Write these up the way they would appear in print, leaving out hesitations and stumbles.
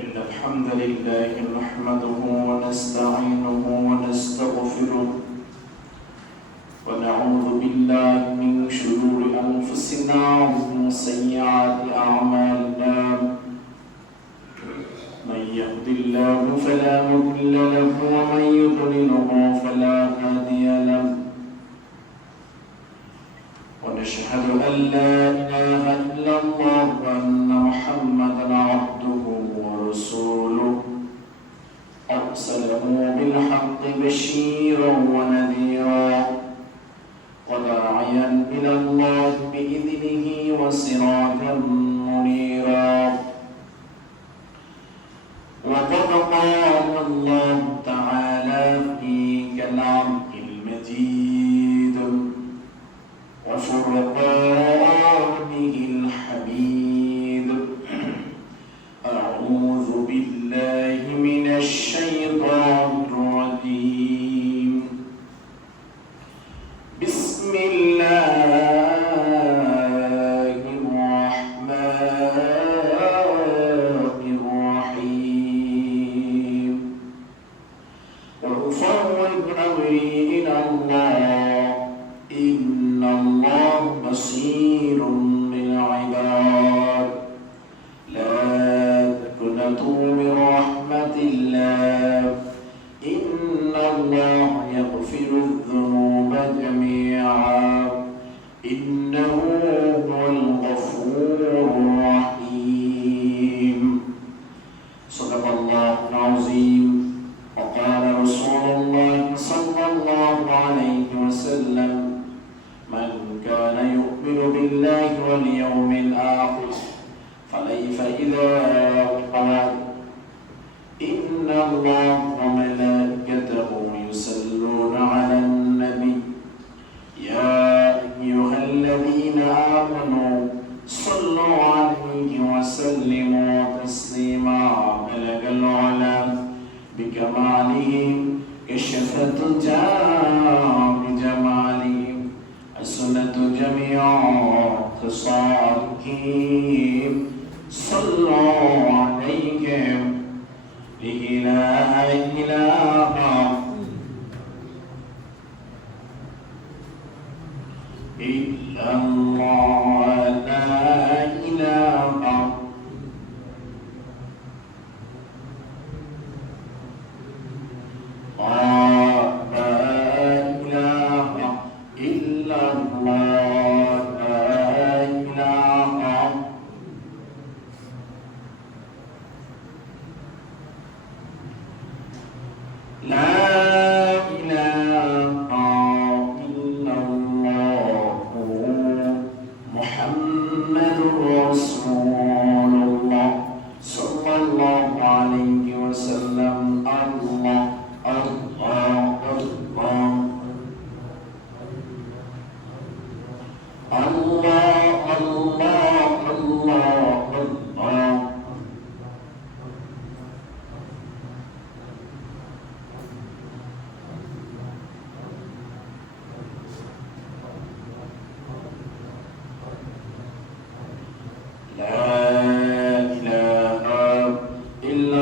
إن الحمد لله نحمده ونستعينه ونستغفره ونعوذ بالله من شرور أنفسنا ومن سيئات أعمالنا من يهد الله فلا مضل له ومن يضلله فلا هادي له ونشهد أن لا إله إلا الله وأن محمدا عبده ورسوله أرسله بالحق بشيرا ونذيرا وداعيا إلى الله بإذنه وسراجا منيرا وقد قال الله تعالى في كلامه المجيد وفرقانه الحميد أعوذ بالله من الشيطان الرجيم بسم الله الرحمن الرحيم وأفوض أمري إلى الله إن الله بصير بالعباد لا تقنطوا من رحمة الله إن الله يغفر الذنوب جميعا إنه هو الغفور الرحيم صدق الله العظيم وقال رسول الله صلى الله عليه وسلم من كان يؤمن بالله واليوم الآخر فإذا قال إن الله وملائكته يصلون على النبي يا أيها الذين آمنوا صلوا عليه وسلموا تسليما بلغ العلا بكماله كشف الدجى بجماله السنة جميع خصائه صلوا عليهم لإله إلا الله لا إله إلا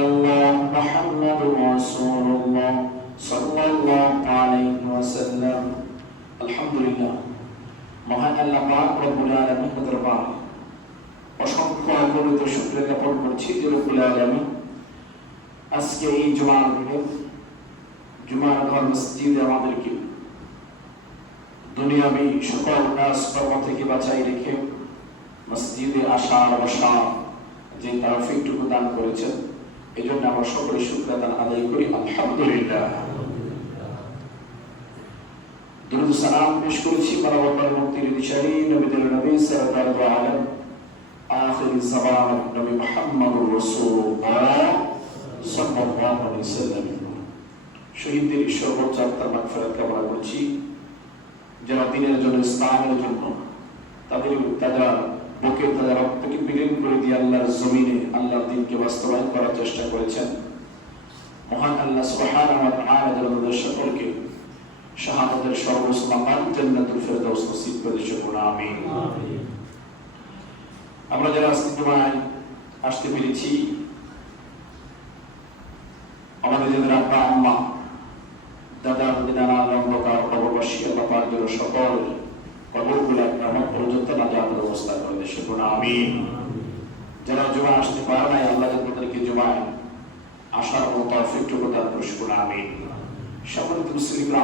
الله আলহামদুলিল্লাহ মহান আল্লাহ পাক রব্বুল আলামিনের দরবারে অসংখ্য অগণিত শুকরিয়া জ্ঞাপন করছি যে রব্বুল আলামিন আজকে এই জুমার দিনে জুমার ঘর মসজিদে আমাদেরকে দুনিয়াবি সকল কাজকর্ম থেকে বাঁচাই রেখে মসজিদে আসার বসার যে তৌফিকটুকু দান করেছেন এই জন্য আমরা সকলে শুকরিয়া আদায় করি আলহামদুলিল্লাহ। দুরূদ সালাম পেশ করেছি বরাবর মুক্তির দিশারি নবীদের নবী সাল্লাল্লাহু আলাইহি আখির জামান নবী মুহাম্মদুর রাসূলুল্লাহ সাল্লাল্লাহু আলাইহি ওয়াসাল্লাম শহীদদের সর্বোচ্চ আত্মার মাগফিরাত কামনা করছি। যারা দিনের জন্য ইসলামের জন্য তাদের বুকে রক্তকে বিলীন করে দিয়ে আল্লাহর জমিনে আল্লাহর দ্বীনকে বাস্তবায়ন করার চেষ্টা করেছেন। মহান আল্লাহ সুবহানাহু ওয়া তাআলা যাদের সকলকে শাহাদাতের সর্বোচ্চ মাকাম জান্নাতুল ফেরদাউস নসিব করে দিন আমিন। আমরা যারা আজকে জুমায় আসতে পেরেছি আমাদের যাদের আব্বা আম্মা দাদা দিদারা অন্ধকার কবরবাসী আল্লাহ পাক যেন সকল কবরগুলো কিয়ামত পর্যন্ত নাজাতের ব্যবস্থা করে দেয়, শুকুর আমিন। যারা জুমা আসতে পারে নাই আল্লাহ যেন তাদেরকে জুমায় আসার মতো তৌফিক দান করে, শুকুর আমিন। সম্মানিত মুসলিমরা,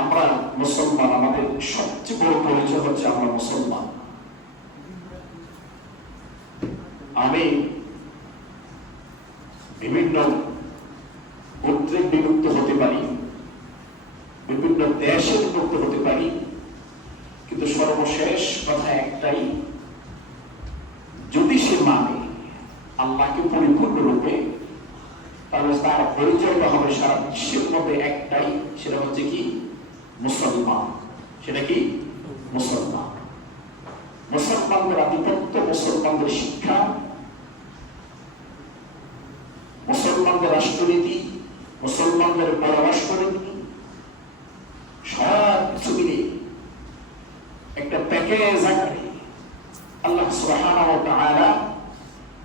আমরা মুসলমান, আমাদের সবচেয়ে বড় পরিচয় হচ্ছে আমরা মুসলমান। আমি বিভিন্ন গোত্রে বিভক্ত হতে পারি, বিভিন্ন দেশে বিভক্ত হতে পারি, কিন্তু সর্বশেষ কথা একটাই, যদি সে মানে আল্লাহকে পরিপূর্ণরূপে, তাহলে তার পরিচয়টা হবে সারা বিশ্বের মধ্যে একটাই, সেটা হচ্ছে কি মুসলমান। সেটা কি মুসলমান। মুসলমানদের আধিপত্য, মুসলমানদের শিক্ষা, মুসলমানদের রাষ্ট্রনীতি, মুসলমানদের পরামর্শনীতি, সব কিছু মিলে একটা প্যাকেজ আকারে আল্লাহ সুবহানাহু ওয়া তাআলা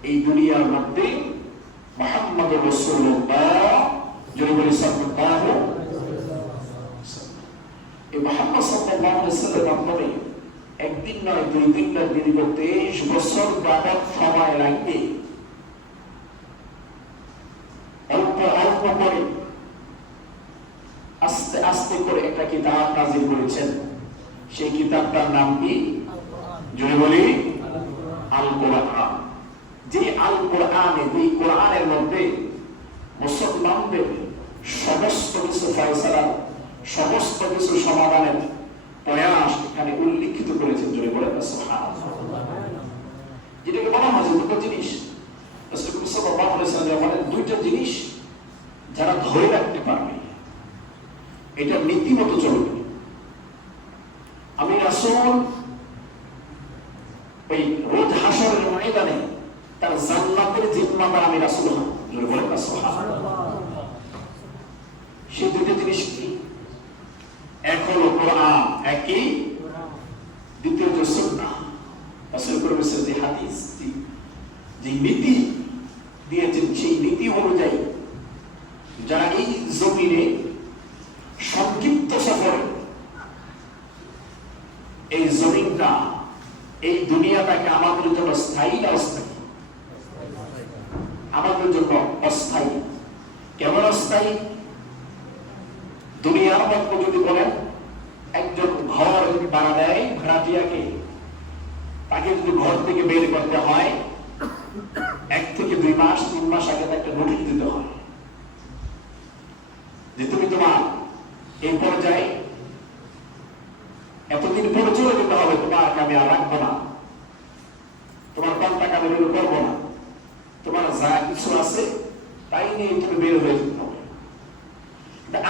এই দুনিয়ার মধ্যে মুহাম্মদুর রাসূলুল্লাহ সাল্লাল্লাহু এই মুহাম্মদ সাল্লাল্লাহু আলাইহি ওয়াসাল্লামের মাধ্যমে একদিন নয়, দুই দিন নয়, দীর্ঘ 23 বছর বাবদ সময় লাগবে অল্প অল্প করে আস্তে আস্তে করে একটা কিতাব নাযিল করেছেন। সেই কিতাবটার নাম কি? জোরে বলি, আল কোরআন। যে আল কোরআনে, এই কোরআনের মধ্যে মুসলমানদের সমস্ত কিছু ফয়সালা, সমস্ত কিছু সমাধানের প্রয়াস এখানে উল্লিখিত করেছেন। জোরে বলেন সুবহানাল্লাহ। যেটাকে বলা হয় যে দুটো জিনিস, রাসূল সাল্লাল্লাহু আলাইহি ওয়াসাল্লাম বলেন, দুইটা জিনিস যারা ধরে রাখতে পারবে, এটা নীতিমতো চলবে। আমি রাসূল ওই রোজ হাসরের ময়দানে তার জান্নাতের জিম্মাদার আমি রাসূল হব। জোরে বলেন সুবহানাল্লাহ। সেই দুটো জিনিস কি? এক হলো কোরআন, একই দ্বিতীয় যে সুন্নাহ। রাসূল করিমের যে হাদিস, যে নীতি দিয়েছেন, সেই নীতি অনুযায়ী যারা এই জমিনে সংক্ষিপ্ত সফরে এই জমিনটা, এই দুনিয়াটাকে আমাদের জন্য স্থায়ী না অস্থায়ী? আমাদের জন্য অস্থায়ী। কেমন অস্থায়ী? দুনিয়ার মধ্যে যদি বলেন একজন ঘর যদি ভাড়া দেয় ভাড়াটিয়াকে, তাকে যদি ঘর থেকে বের করতে হয় 1 থেকে 2 মাস 3 মাস আগে একটা নোটিশ দিতে হয় যে তুমি তোমার এই পর্যায়ে এতদিন পরে চলে যেতে হবে, তোমার আমি আর রাখবো না, তোমার কন্ট্রাক্ট আমি রিনিউ করবো না, তোমার যা কিছু আছে তাই নিয়ে তুমি বের হয়ে যেতে হবে।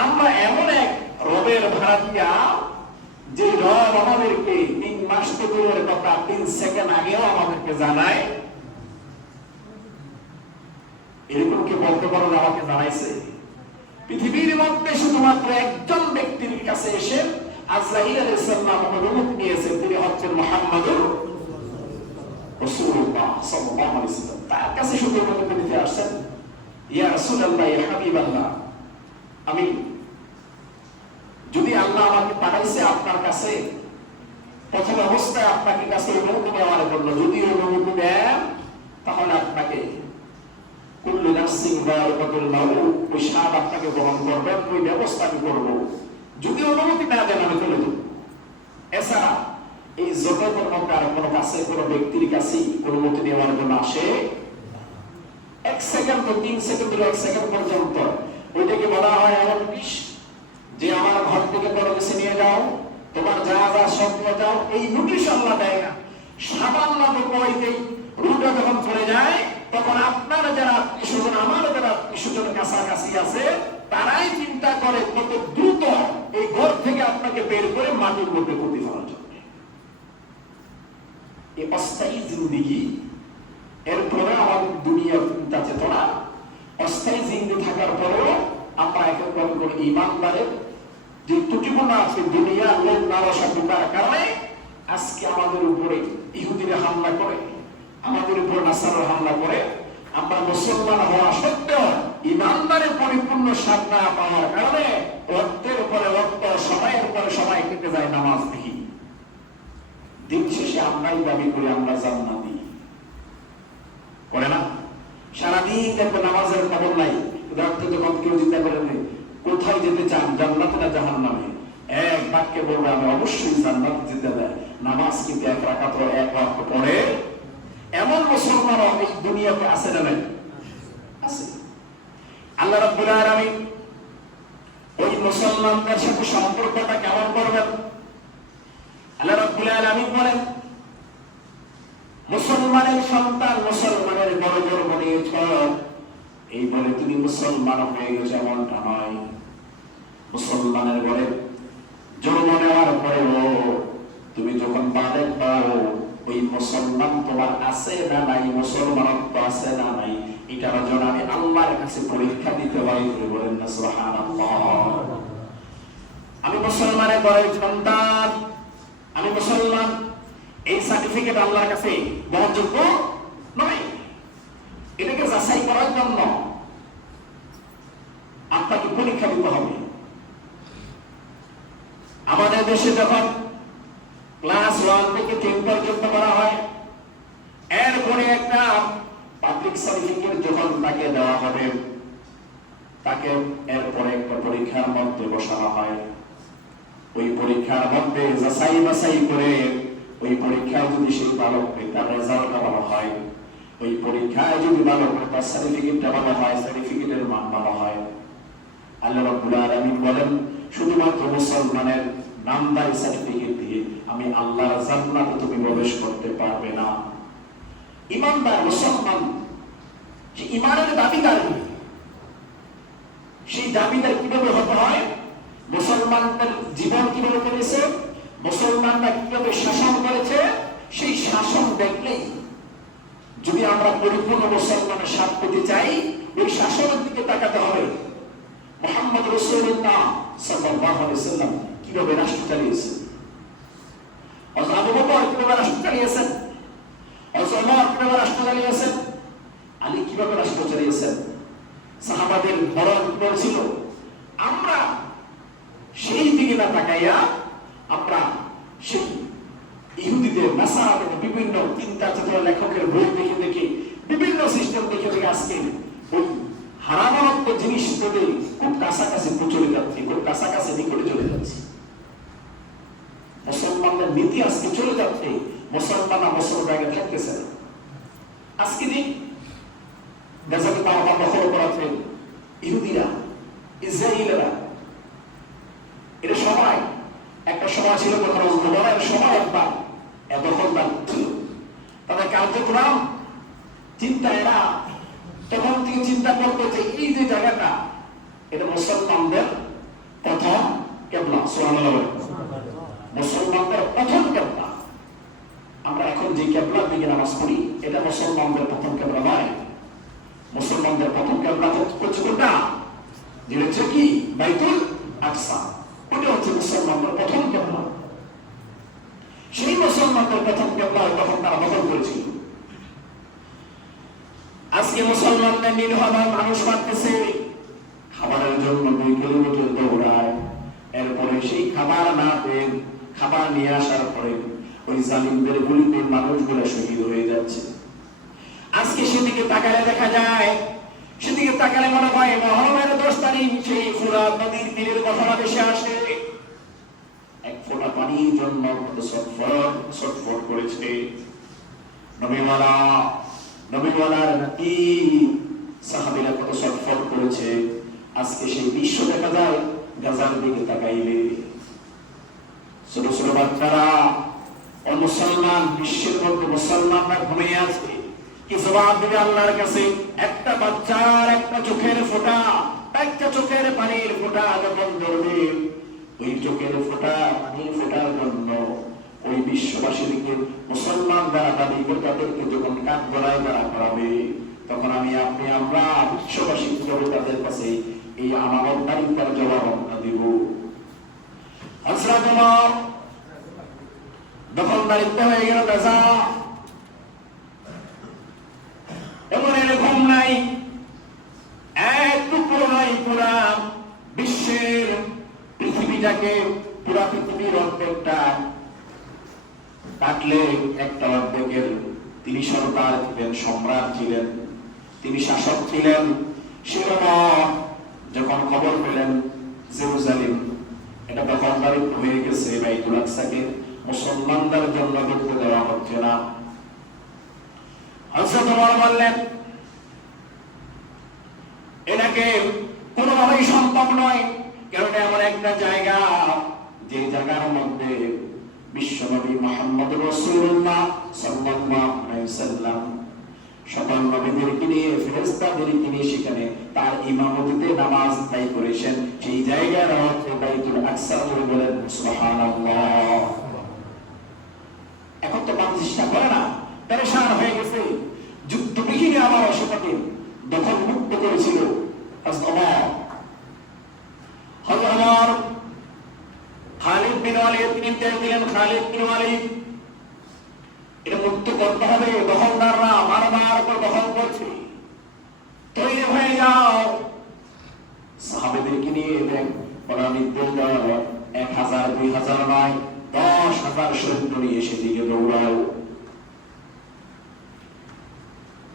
আমরা এমন এক রবের ভাড়া দিয়া, যে রব আমাদেরকে 3 মাস থেকে কথা 3 সেকেন্ড আগেও আমাদেরকে জানায়, এরকম কি বলতে পারো না আমাকে জানাইছে? পৃথিবীর মধ্যে শুধুমাত্র একজন ব্যক্তির কাছে এসে আজরাইল আলাইহিস সালাম অনুমতি নিয়েছেন, তিনি হচ্ছেন মুহাম্মদুর রাসূলুল্লাহ সাল্লাল্লাহু আলাইহি ওয়াসাল্লাম। তার কাছে শুধু অনুমতি নিতে আসছেন, ইয়া রাসূলুল্লাহ, ইয়া হাবিবাল্লাহ, আমি যদি আল্লাহ আমাকে পাঠাইছে আপনার কাছে, প্রথম অবস্থায় আপনাকে কাছে অনুমতি নেওয়ার জন্য, যদি অনুমতি দেন তাহলে আপনাকে কুল্লু নাফসিন যায়িকাতুল মাউত, ওই স্বাদ আপনাকে গ্রহণ করবেন, ওই ব্যবস্থা আমি করব। যদি অনুমতি না দেন আমি চলে যাব। এছাড়া এই যত কর্মকার কোনো কাছে, কোনো ব্যক্তির কাছে অনুমতি নেওয়ার জন্য আসে, 1 সেকেন্ড তো 3 সেকেন্ড 1 সেকেন্ড পর্যন্ত ওইটাকে বলা হয় এমন বিষ, যে আমার ঘর থেকে কোনো কিছু নিয়ে যাও, তোমার যা যা সব নিয়ে যাও, এই নোটিশ আল্লাহ দেয় না। সামান্য কইতেই রুটা যখন চলে যায়, তখন আপনারা যারা আত্মীয়স্বজন, আমার যারা আত্মীয়স্বজন কাছাকাছি আছে, তারাই চিন্তা করে কত দ্রুত এই ঘর থেকে আপনাকে বের করে মাটির মধ্যে পুঁতে ফেলার জন্য। এই অস্থায়ী জিন্দিগি, এরপরে আমাদের দুনিয়ার চিন্তা চেতনা, অস্থায়ী জিন্দি থাকার পরেও আমরা একেবারে করে ইমানদারের যে ত্রুটিপূর্ণ আছে, দুনিয়ার লোক লালসা ঢোকার কারণে আজকে আমাদের উপরে ইহুদিরা হামলা করে, আমাদের উপর নাসারা হামলা করে, আমরা মুসলমান হওয়া সত্ত্বেও ইমানদারের পরিপূর্ণ স্বাদ না পাওয়ার কারণে রক্তের উপরে রক্ত, সময়ের উপরে সময় কেটে যায় নামাজ দেখি। দিন শেষে আমরাই দাবি করি আমরা জান্নাতি, করে না? সারাদিন দেখবে নামাজের খবর নাই। রাত্রে যখন কেউ চিন্তা করেন কোথায় যেতে চান, জান্নাতে না জাহান্নামে, এক বাক্যে বলবে আমি অবশ্যই জান্নাত যেতে দেয়। নামাজ কিন্তু এক রাকাত এক ওয়াক্ত পড়ে। এমন মুসলমান এই দুনিয়াতে আছে না নাই? আছে। আল্লাহ রাব্বুল আলামিন ওই মুসলমানদের সাথে সম্পর্কটা কেমন করবেন? আল্লাহ রাব্বুল আলামিন বলেন, মুসলমানের সন্তান মুসলমানের বড় জন্ম নিয়েছ, এই বলে তুমি মুসলমান হয়ে গেছো এমনটা নয়। মুসলমানের ঘরে জন্ম নেওয়ার পরেও তুমি যখন বালেক পাও, ওই মুসলমান তোমার আছে না নাই, মুসলমানত্ব আছে না নাই, এটার জন্য আমি আল্লাহর কাছে পরীক্ষা দিতে পারি। বলেন না সুবহানাল্লাহ। আমি মুসলমানের ঘরের সন্তান, আমি মুসলমান, এই সার্টিফিকেট আল্লাহর কাছে গ্রহণযোগ্য নয়। এটাকে যাচাই করার জন্য আপনাকে পরীক্ষা দিতে হবে। আমাদের দেশে যখন ক্লাস 1 থেকে 10 পর্যন্ত করা হয়, এরপরে একটা পাবলিক সার্টিফিকেট যখন তাকে দেওয়া হবে, তাকে এরপরে একটা পরীক্ষার মধ্যে বসানো হয়। ওই পরীক্ষার মধ্যে যাচাই বাছাই করে ওই পরীক্ষায় যদি সেই বালককে তার রেজাল্টটা ভালো হয়, ওই পরীক্ষায় যদি বালকের তার সার্টিফিকেটটা ভালো হয়, সার্টিফিকেটের মান ভালো হয়, আল্লাহ রাব্বুল আলামিন বলেন শুধুমাত্র মুসলমানের নামদারি সার্টিফিকেট দিয়ে আমি আল্লাহর জান্নাতে তুমি প্রবেশ করতে পারবে না। ইমানদার মুসলমান, সে ইমানের দাবিদার। সেই দাবিদার কিভাবে হতে হয়? মুসলমানদের জীবন কিভাবে করেছে, মুসলমানরা কিভাবে শাসন করেছে, সেই শাসন দেখলেই যদি আমরা পরিপূর্ণ মুসলমানের স্বাদ পেতে চাই, ওই শাসনের দিকে তাকাতে হবে। মুহাম্মদ রাসূলুল্লাহ সাল্লাল্লাহু আলাইহি ওয়াসাল্লাম কিভাবে রাষ্ট্র চালিয়েছেন, হযরত আবু বকর কিভাবে রাষ্ট্র চালিয়েছেন, হযরত ওমর কিভাবে রাষ্ট্র চালিয়েছেন, আলী কিভাবে রাষ্ট্র চালিয়েছেন, সাহাবাদের ধরন কিভাবে ছিল। আমরা সেই দিকে না তাকাইয়া আমরা সেই ইহুদিদের, নাসারাদের বিভিন্ন চিন্তা চেতনা লেখকের বই দেখে দেখে, বিভিন্ন সিস্টেম দেখে দেখে আজকে ওই হারানোর জিনিস পেতে খুব কাছাকাছি চলে যাচ্ছে, খুব কাছাকাছি নিকটে চলে যাচ্ছে। মুসলমানদের নীতি আজকে চলে যাচ্ছে, মুসলমানরা মুসলমান জায়গায় থাকতেছে না। আজকে দিন গাজাকে তারা দখল করাচ্ছে ইহুদিরা, ইসরায়েলিরা। এটা সময়, একটা সময় ছিল তখন বলার সময় একবার দখলদার ছিল, তাদের কার্যক্রম চিন্তা, এরা তখন থেকে চিন্তা করতো যে এই যে জায়গাটা এটা মুসলমানদের প্রথম কেবলা। সুবহানাল্লাহ। মুসলমানদের প্রথম কেবলা। আমরা এখন যে কেবলার দিকে নামাজ পড়ি, এটা মুসলমানদের প্রথম কেবলা নয়। মুসলমানদের প্রথম কেবলা হচ্ছে কোনটা? যেটা হচ্ছে কি বাইতুল আকসা, ওটা হচ্ছে মুসলমানদের প্রথম কেবলা। সেই মুসলমানদের প্রথম কেবলা তখন তারা দখল করেছিল। আজকে মুসলমানদের নির্ভর মানুষ মারতেছে, খাবারের জন্য 2 কিলোমিটার দৌড়ায়, এরপরে সেই খাবার না পেয়ে খাবার নিয়ে আসার পরে ওই জালিমদের গুলিতে মানুষগুলো শহীদ হয়ে যাচ্ছে। আজকে সেদিকে তাকালে দেখা যায়, সেদিকে তাকালে মনে হয় মহরমের 10 তারিখ সেই ফুরাত নদীর তীরের ঘটনা ভেসে আসে। এক ফোঁটা পানির জন্য ছটফট করেছে নবীওয়ালার নাতি সাহাবীরা, কত ছটফট করেছে। আজকে সেই দৃশ্য দেখা যায় গাজার দিকে তাকাইলে, ছোট ছোট বাচ্চারা মুসলমান, বিশ্বের মধ্যে মুসলমানরা ঘুমিয়ে আছে। কি জবাব দেবে আল্লাহর কাছে? একটা বাচ্চার একটা চোখের ফোঁটা, একটা চোখের পানির ফোঁটা যখন ধরবে, ওই চোখের ফোঁটা পানির ফোঁটার জন্য ওই বিশ্ববাসীকে মুসলমান যারা দাবি করে তাদেরকে যখন কাঠ গলায় তারা করাবে, তখন আমি আপনি আমরা বিশ্ববাসী হিসেবে তাদের কাছে এই আমানতদারিতার জবাব আমরা দিব। হযরত ওমর দখলদারিত্ব হয়ে গেল গাজা, এমন এরকম নাই, এক টুকরো নাই, পুরা বিশ্বের পৃথিবীটাকে, পুরা পৃথিবীর অর্ধেকটা কাটলে একটা অর্ধেকের তিনি সরকার ছিলেন, সম্রাট ছিলেন, তিনি শাসক ছিলেন। সেরকম যখন খবর পেলেন জেরুজালেম এটা দখলদারি হয়ে গেছে, বাইতুল আকসাকে মুসলমানদের জন্য ঢুকতে দেওয়া হচ্ছে না, হযরত ওমর বললেন এটাকে কোনোভাবেই সম্ভব নয়, কারণ এমন একটা জায়গা যে জায়গার মধ্যে বিশ্বনবী মুহাম্মদ রাসূলুল্লাহ সাল্লাল্লাহু আলাইহি ওয়াসাল্লাম সকল নবীদেরকে নিয়ে, ফেরেশতাদেরকে নিয়ে সেখানে তার ইমামতিতে নামাজ আদায় করেছেন। সেই জায়গার নাম বাইতুল আকসা। বলেন সুবহানাল্লাহ। এখন তো বাংলাদেশটা করে না, পেরেশান হয়ে গেছে। যুদ্ধবিহীন আমার অশোককে দখল মুক্ত করেছিল হযরত ওমর। খালিদ বিন ওয়ালিদ তিনি দিলেন, খালিদ বিন ওয়ালিদ এটা মুক্ত করতে হবে, দখলদাররা বারবার করে দখল করছে, তৈরি হয়ে যাও। সাহাবাদেরকে নিয়ে এলেন, ওরা নির্দেশ দেওয়া 1000 2000 নয়, 10,000 সৈন্য নিয়ে সেদিকে দৌড়াও,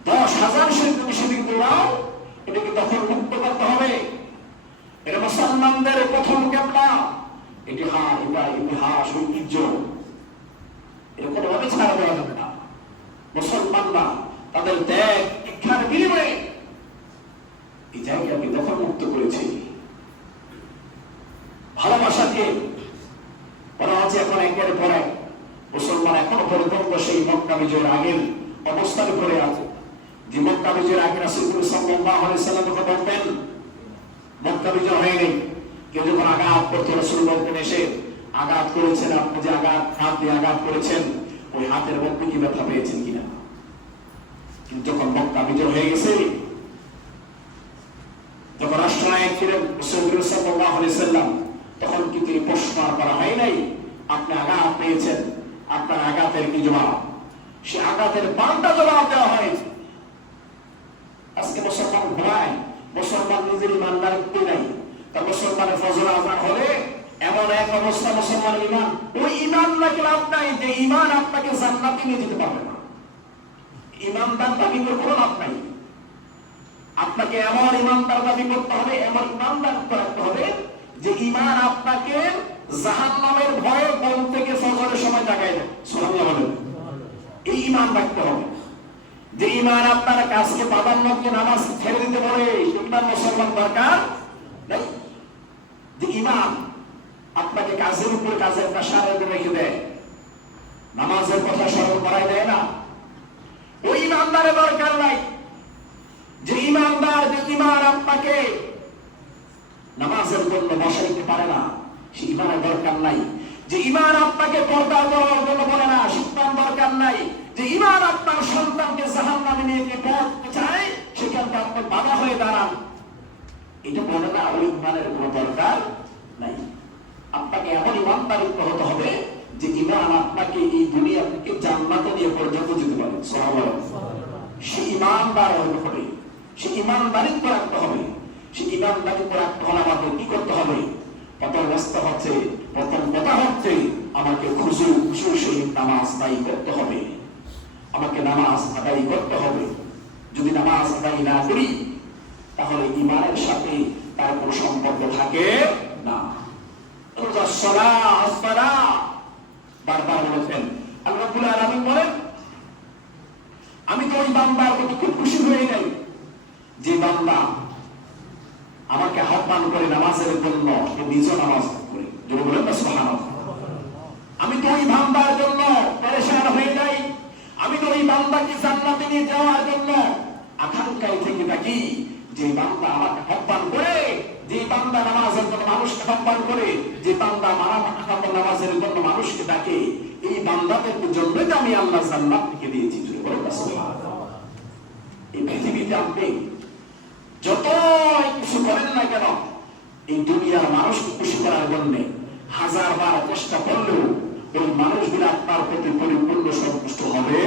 10,000 সৈন্য সেদিকে দৌড়াও, এটাকে দখল মুক্ত করতে হবে। এটা মুসলমানদের প্রথম কেবলা, ইতিহাস ঐতিহ্য, এটা কোনোভাবে ছাড়া দেওয়া যাবে না। মুসলমানরা তাদের ত্যাগ শিক্ষার বিনিময়ে এই জায়গাকে দখল মুক্ত করেছে। ভালোবাসা দিয়ে বলা হচ্ছে এখন একের পর এক মুসলমান এখনো পর্যন্ত সেই মক্কা বিজয়ের আগের অবস্থানে পড়ে আছে। যে মক্কা বিজয়ের আগে রাসূলুল্লাহ সাল্লাল্লাহু আলাইহি ওয়াসাল্লাম যখন বলতেন মক্কা বিজয় হয়নি, কেউ যখন আঘাত করতে রাসূলুল্লাহ এসে আঘাত করেছেন, আপনি যে হাত দিয়ে আঘাত করেছেন ওই হাতের মধ্যে কি ব্যথা পেয়েছেন কিনা? কিন্তু যখন মক্কা বিজয় হয়ে গেছে, যখন রাষ্ট্রনায়ক ছিলেন রাসূলুল্লাহ সাল্লাল্লাহু আলাইহি ওয়াসাল্লাম, তখন কি তিনি প্রশ্ন করা হয় নাই আপনি আঘাত পেয়েছেন, আপনার আঘাতের কি জবাব? সে আঘাতের পাল্টা জবাব দেওয়া হয়েছে। আজকে মুসলমান ঘোরায়, মুসলমান নিজের ইমানদারিত্ব নাই, তার মুসলমানের ফজর আযান হলে এমন এক অবস্থা মুসলমানের ইমান, ওই ইমান নাকি লাভ নাই যে ইমান আপনাকে জান্নাতে নিয়ে যেতে পারবে না। ইমানদার দাবি করে কোনো লাভ নাই। আপনাকে এমন ইমানদার দাবি করতে হবে, এমন ইমানদার করতে হবে যে ইমান আপনাকে জাহান্নামের ভয়ে ঘুম থেকে ফজরের সময় জাগায় দেয়। সুবহানাল্লাহ বলেন। এই ইমান রাখতে হবে। যে ইমান আপনার কাজকে প্রাধান্য দিয়ে নামাজ ছেড়ে দিতে বলে, সেটা মুসলমান দরকার নাই। যে ইমান আপনাকে কাজের উপর কাজের প্রেশার রেখে দেয়, নামাজের কথা স্মরণ করাই দেয় না, ওই ইমানদারের দরকার নাই। যে ইমানদার, যে ইমান আপনাকে নামাজের জন্য বসাইতে পারে না, সেই ইমানের দরকার নাই। যে ইমান আপনাকে পর্দা করার জন্য বলে না, শিক্ষার দরকার নাই। যে ইমান আপনার সন্তানকে জাহান্নামে নিয়ে গিয়ে পড়তে চায়, সেখানটা আপনার বাধা হয়ে দাঁড়ান, এটা বলে না, ওই ইমানের কোনো দরকার নাই। আপনাকে এমন ইমানদারিত্ব হতে হবে যে ইমান আপনাকে এই দুনিয়া থেকে জান্নাতে নিয়ে পর্যন্ত যেতে পারে। সুবহানাল্লাহ। সেই ইমানদার হতে হবে, সেই ইমানদারিত্ব রাখতে হবে। সেই ইমানদারিত্ব রাখতে হলে আমাদের কি করতে হবে? প্রথম রাস্তা হচ্ছে, প্রথম কথা হচ্ছে আমাকে খুশু সহিত নামাজ আদায় করতে হবে। আমাকে নামাজ আদায় করতে হবে। যদি নামাজ আদায় না করি তাহলে ইমানের সাথে তার কোনো সম্পর্ক থাকে না। বারবার বলেছেন আল্লাহ রাব্বুল আলামিন বলেন, আমি তো ওই বান্দার প্রতি খুব খুশি হয়ে যাই যে বান্দা আমাকে আহ্বান করে নামাজের জন্য, সে নিজে নামাজ করে। যদি বলেন না সুবহানাল্লাহ। আমি তো ওই বান্দার জন্য পেরেশান হয়ে যাই, আমি তো ওই বান্দাকে জান্নাতে নিয়ে যাওয়ার জন্য আকাঙ্ক্ষায় থেকে থাকি। যে বান্দা আমাকে আহ্বান করে, যে বান্দা নামাজের জন্য মানুষকে আহ্বান করে, যে বান্দা নামাজের জন্য মানুষকে ডাকে, এই বান্দাদের জন্যই আমি আল্লাহ জান্নাত থেকে দিয়েছি। এই পৃথিবীতে আপনি যতই কিছু করেন না কেন, এই দুনিয়ার মানুষকে খুশি করার জন্য 1000 বার চেষ্টা করলেও ওই মানুষগুলো আপনার প্রতি পরিপূর্ণ সন্তুষ্ট হবে।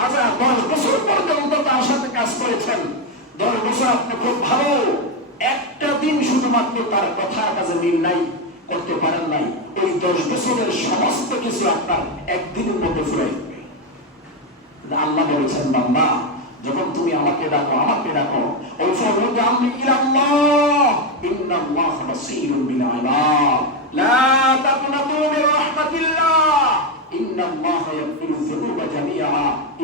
1010 বছর পর্যন্ত তার সাথে আপনি খুব ভালো, একটা দিন শুধুমাত্র তার কথার কাছে মিল নাই, করতে পারেন নাই, ওই 10 বছরের সমস্ত কিছু আপনার একদিনের মধ্যে ফুরাই যাবে। আল্লাহ বলেছেন, বান্দা যখন তুমি আমাকে ডাকো ইন্নাল্লাহা বাসীরুম বিল ইবাদ লা তাকনাতু মির রাহমাতিল্লাহ ইন্নাল্লাহা ইয়াগফিরু যুনুবা জামিআ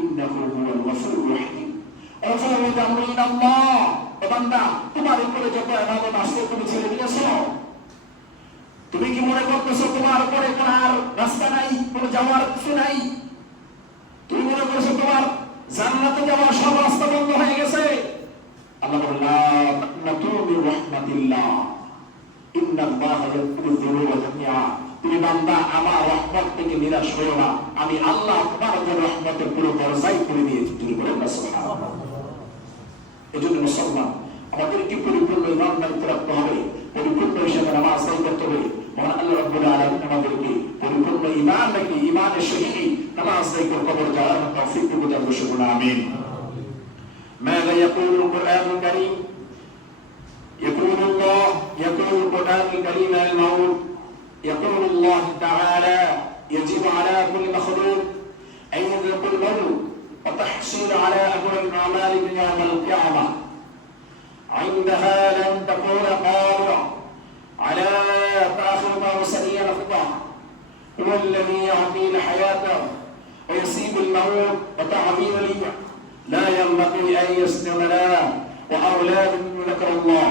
ইন্নাহু হুয়াল গফুরুর রহিম। বান্দা তোমার উপরে যত ইবাদত আছে তুমি ছেড়ে দিয়েছো? তুমি কি মনে করতেছো তোমার উপরে কোন আর রাস্তা নাই, কোন যাওয়ার কিছু নাই? তুমি মনে করছো তোমার জান্নাতে যাওয়ার সব রাস্তা বন্ধ হয়ে গেছে? আল্লাহ বলেন, লা তাকনাতু মির রাহমাতিল্লাহ ইন্নাল্লাহা ইয়াগফিরু যুনুবা জামিআ। তুমি বান্দা আমার রহমত থেকে নিরাশ হয়ো না, আমি আল্লাহ তোমার জন্য রহমতের পুরো দরজাই করে দিয়েছি। তুমি বলেন না সুবহানাল্লাহ। এজন্য মুসলমান আমাদেরকে পরিপূর্ণ ঈমান রাখতে রাখতে হবে, পরিপূর্ণ হিসেবে নামাজ আদায় করতে হবে। মহান আল্লাহ রাব্বুল আলামিন আমাদেরকে পরিপূর্ণ ঈমান রেখে ঈমানের সহিত নামাজ আদায় করে কবর যাওয়ার তৌফিক দান করুন। আমিন। ماذا يقول القرآن الكريم؟ يقول القرآن الكريم الموت. يقول الله تعالى يجب على كل مخلوق أن يذوق الموت وتحصل على أجر الأعمال يوم القيامة. عندها لن تكون قادرة على تأخر ما وسنيا الخطأ. هو الذي يعطي الحياة ويسيب الموت وتعظيم لي لا ينبغي أن يسلم لنا وأولاد ذكر الله.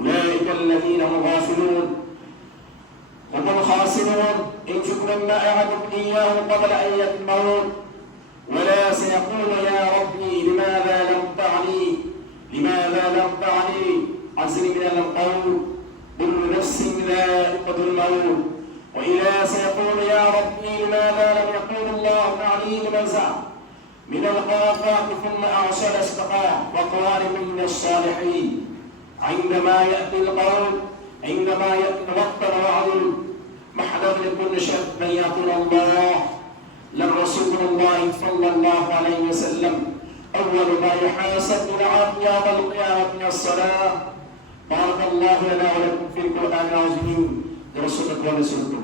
أولئك الذين هم غافلون هم الخاسرون إن شكرنا أعدت إياه قبل أن يأتي الموت ولا سيقول يا ربي لماذا لم تعني عزني من القول كل نفس ذائقة الموت وإذا سيقول يا ربي لماذا لم يقول الله تعني لمزع من القرافات ثم أعشر استقام وقال من الصالحين. عندما يأتي الوقت الوعد محضر لكل شك من يقول الله للرسول الله صلى الله عليه وسلم أول ما يحاسب العبد يوم القيامة من الصلاة. بارك الله لنا ولكم في القرآن العظيم. رسولك ورسولكم.